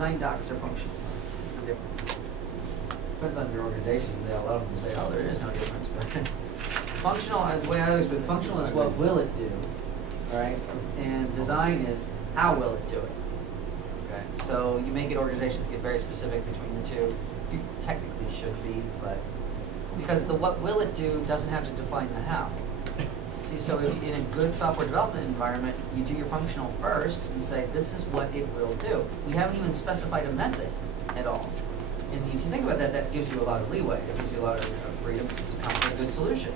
design docs are functional. No difference. Depends on your organization. A lot of them say, oh, there is no difference. But functional, the way I always put it, functional is what will it do, right? And design is how will it do it. Okay. So you may get organizations that get very specific between the two. You technically should be, but because the what will it do doesn't have to define the how. See, so if in a good software development environment, you do your functional first and say, this is what it will do. We haven't even specified a method at all. And if you think about that, that gives you a lot of leeway. It gives you a lot of freedom to come up with a good solution.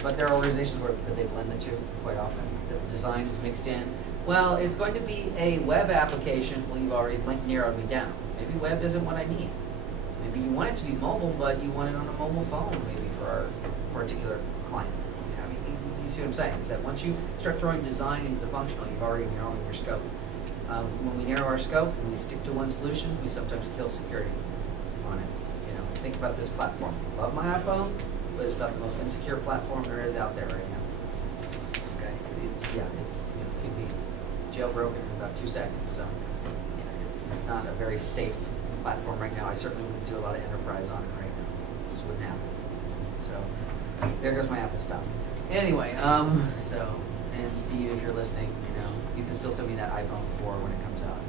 But there are organizations where they blend the two quite often. The design is mixed in. Well, it's going to be a web application. Well, you've already narrowed me down. Maybe web isn't what I need. Maybe you want it to be mobile, but you want it on a mobile phone, maybe for our particular client. I mean, you see what I'm saying? Is that once you start throwing design into the functional, you've already narrowed your scope. When we narrow our scope and we stick to one solution, we sometimes kill security on it. You know, think about this platform. Love my iPhone, but it's about the most insecure platform there is out there right now. Okay, it's can be jailbroken in about 2 seconds. So yeah, it's not a very safe platform right now. I certainly wouldn't do a lot of enterprise on it right now. It just wouldn't happen. So there goes my Apple stuff. Anyway, and Steve, if you're listening, you can still send me that iPhone 4 when it comes out.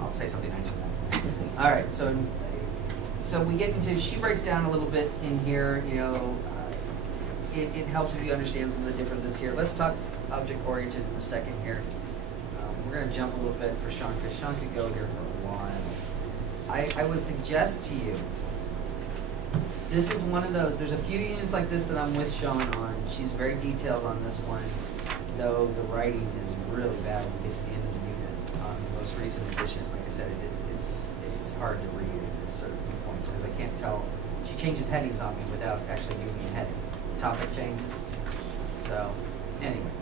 I'll say something nice for that. All right, so we get into, she breaks down a little bit in here, it helps if you understand some of the differences here. Let's talk object-oriented in a second here. We're going to jump a little bit for Sean, because Sean could go here for a while. I would suggest to you, this is one of those, there's a few units like this that I'm with Sean on. She's very detailed on this one, though the writing is really bad when we get to the end of the unit on the most recent edition. Like I said, it's hard to read at certain points because I can't tell. She changes headings on me without actually giving me a heading. Topic changes. So anyway,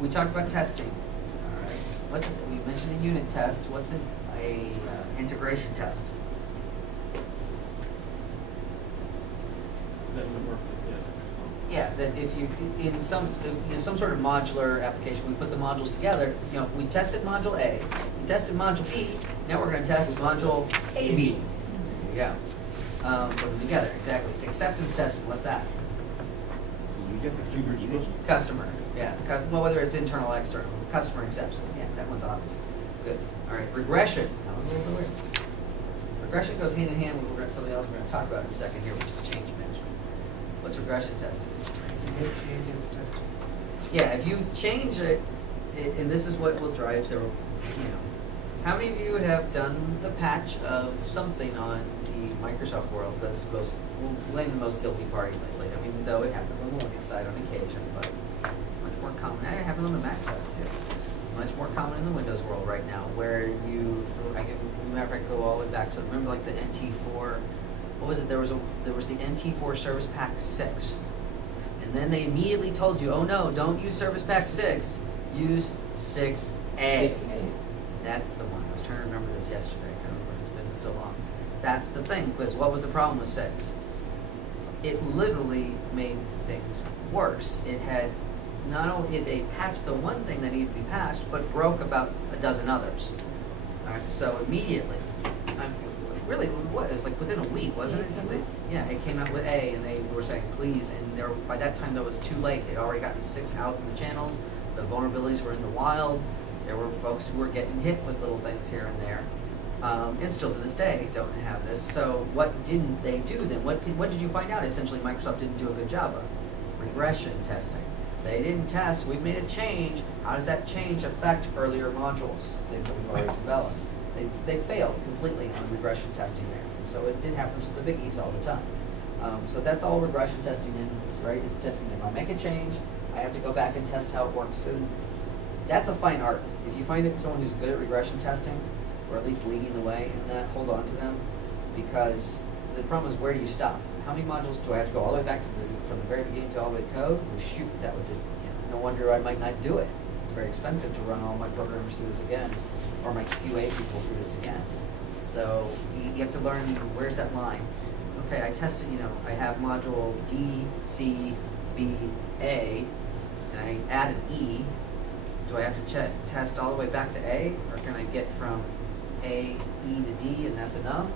we talked about testing. All right, we mentioned a unit test. What's an integration test? Yeah, that if you in some sort of modular application, we put the modules together. We tested module A, we tested module B. Now we're going to test module AB. There you go. Put them together exactly. Acceptance testing. What's that? Customer. Yeah. Well, whether it's internal or external, customer accepts it. Yeah, that one's obvious. Good. All right. Regression. That was a little bit weird. Regression goes hand in hand with something else we're going to talk about in a second here, which is change management. What's regression testing? Yeah, if you change it, and this is what will drive several, how many of you have done the patch of something on the Microsoft world that's will blame the most guilty party lately? I mean, though it happens on the Linux side on occasion, but much more common. It happens on the Mac side too. Much more common in the Windows world right now, where matter of fact, go all the way back to, remember like the NT4, what was it? There was the NT4 Service Pack 6. And then they immediately told you, oh no, don't use Service Pack 6, use 6A. 6A. That's the one. I was trying to remember this yesterday. I can't remember, it's been so long. That's the thing, because what was the problem with 6? It literally made things worse. It had, not only did they patch the one thing that needed to be patched, but broke about a dozen others. All right, so immediately, really, what? It was like within a week, wasn't it? Yeah, it came out with A, and they were saying please, and by that time that was too late. They'd already gotten 6 out in the channels. The vulnerabilities were in the wild. There were folks who were getting hit with little things here and there, and still to this day don't have this. So what didn't they do then? What did you find out? Essentially, Microsoft didn't do a good job of regression testing. They didn't test. We've made a change. How does that change affect earlier modules, things that we've already developed? They failed completely on regression testing there. And so it happens to the biggies all the time. So that's all regression testing is, right? Is testing. If I make a change, I have to go back and test how it works. And that's a fine art. If you find someone who's good at regression testing, or at least leading the way in that, hold on to them. Because the problem is, where do you stop? How many modules do I have to go all the way back to from the very beginning to all the way to code? Well, shoot, that would just, no wonder I might not do it. It's very expensive to run all my programmers through this again, or my QA people through this again. So you have to learn, where's that line? Okay, I tested, I have module D, C, B, A, and I add an E. Do I have to test all the way back to A, or can I get from A, E to D, and that's enough,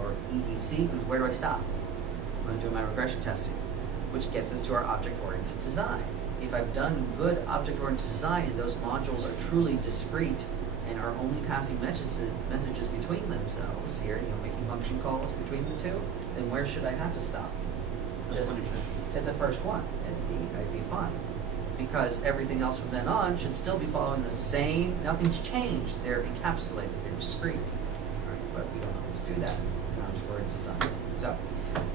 or E, E, C, where do I stop? I'm going to do my regression testing, which gets us to our object-oriented design. If I've done good object-oriented design and those modules are truly discrete and are only passing messages between themselves here, making function calls between the two, then where should I have to stop? Just at the first one, at D, I'd be fine. Because everything else from then on should still be following the same, nothing's changed, they're encapsulated, they're discrete. Right? But we don't always do that in object-oriented design. So,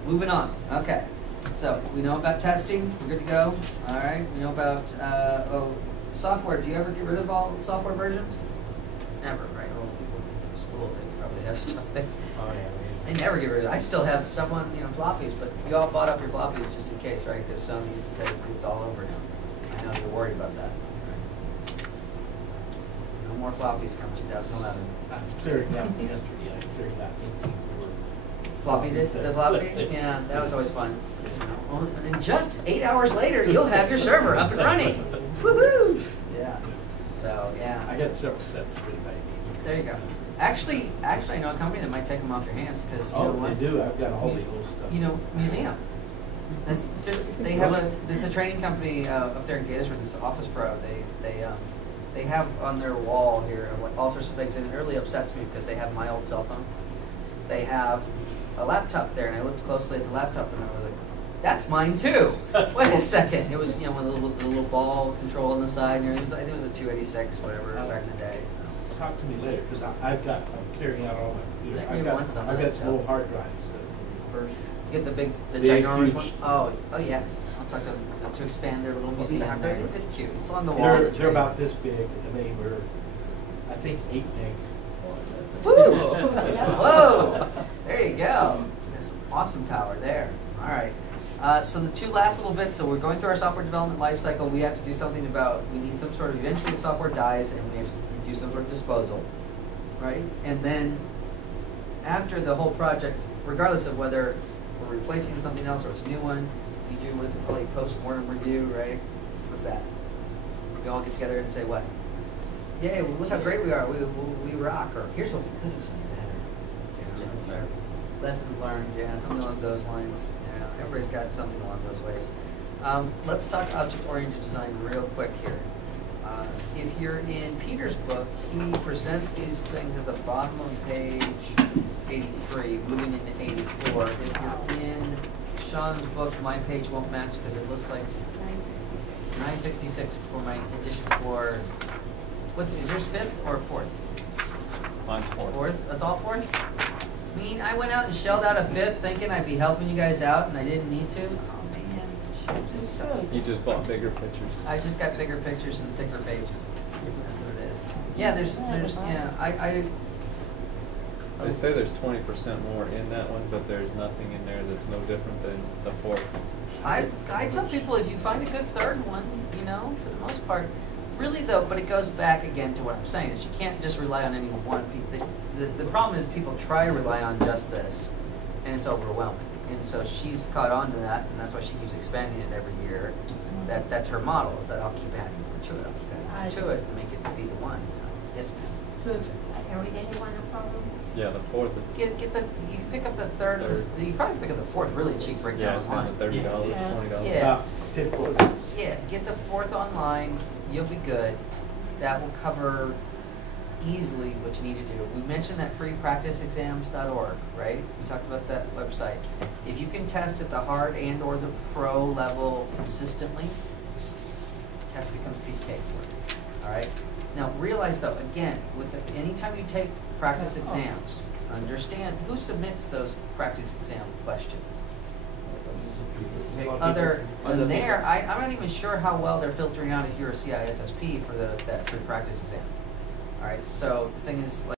moving on, okay. So, we know about testing, we're good to go. All right, we know about, software. Do you ever get rid of all software versions? Never, right? Well, people in school, they probably have stuff there. Oh, yeah. They never get rid of it. I still have stuff on, floppies, but you all bought up your floppies just in case, right? Because Sony said it's all over now. I know you're worried about that. Right? No more floppies come 2011. I'm clearing out yesterday. I cleared out 18 for Floppy disk, the floppy? Yeah, that was always fun. And then just 8 hours later, you'll have your server up and running. Woohoo! Yeah. So, yeah. I got several sets of it. There you go. Actually, I know a company that might take them off your hands because you know what? They do. I've got all the old stuff. Museum. So they have it's a training company up there in Gatesburg. This Office Pro. They have on their wall here all sorts of things, and it really upsets me because they have my old cell phone. They have a laptop there, and I looked closely at the laptop, and I was like, "That's mine too." Wait a second. It was with the little ball control on the side, and it was 286 whatever back in the day. So. Talk to me later because I'm clearing out all my computers. I've got some old hard drives that first. You get the ginormous one. Oh yeah. I'll talk to them to expand their little museum. It's cute. It's on the wall. They're about this big, and they were, I think, 8 meg. Woo! Whoa! There you go. There's some awesome power there. All right. So the two last little bits. So we're going through our software development life cycle. We have to do something about. We need some sort of. Eventually, the software dies, and we have to do some sort of disposal, right? And then after the whole project, regardless of whether we're replacing something else or it's a new one, we do what we call a postmortem review, right? What's that? We all get together and say what? Yay, well, look how great we are. We rock. Or here's what we could have done better. Yes, sir. Lessons learned, yeah, something along those lines. Yeah, everybody's got something along those ways. Let's talk object-oriented design real quick here. If you're in Peter's book, he presents these things at the bottom of page 83, moving into 84. If you're in Sean's book, my page won't match because it looks like 966 for my edition for, is yours 5th or 4th? Mine's 4th. 4th? That's all 4th? I mean, I went out and shelled out a 5th thinking I'd be helping you guys out and I didn't need to. You just bought bigger pictures. I just got bigger pictures and thicker pages. That's what it is. Yeah, there's They say there's 20% more in that one, but there's nothing in there that's no different than the 4th. I tell people if you find a good third one, for the most part, really though, but it goes back again to what I'm saying, is you can't just rely on any one. The problem is people try to rely on just this, and it's overwhelming. And so she's caught on to that, and that's why she keeps expanding it every year. That's her model, is that I'll keep adding more to it, I'll keep adding more to it, and make it be the one. Yes, ma'am. Are we getting one problem? Yeah, the 4th is... You pick up the third. You probably pick up the 4th really cheap right now. Yeah, it's down to $30, $20. Yeah. 10 quarters. Yeah, get the 4th online, you'll be good. That will cover easily what you need to do. We mentioned that freepracticeexams.org, right? We talked about that website. If you can test at the hard and or the pro level consistently, test becomes a piece of cake for you. All right? Now realize though, again, anytime you take practice exams, understand who submits those practice exam questions. Other than there, I'm not even sure how well they're filtering out if you're a CISSP for that free practice exam. All right, so the thing is, like,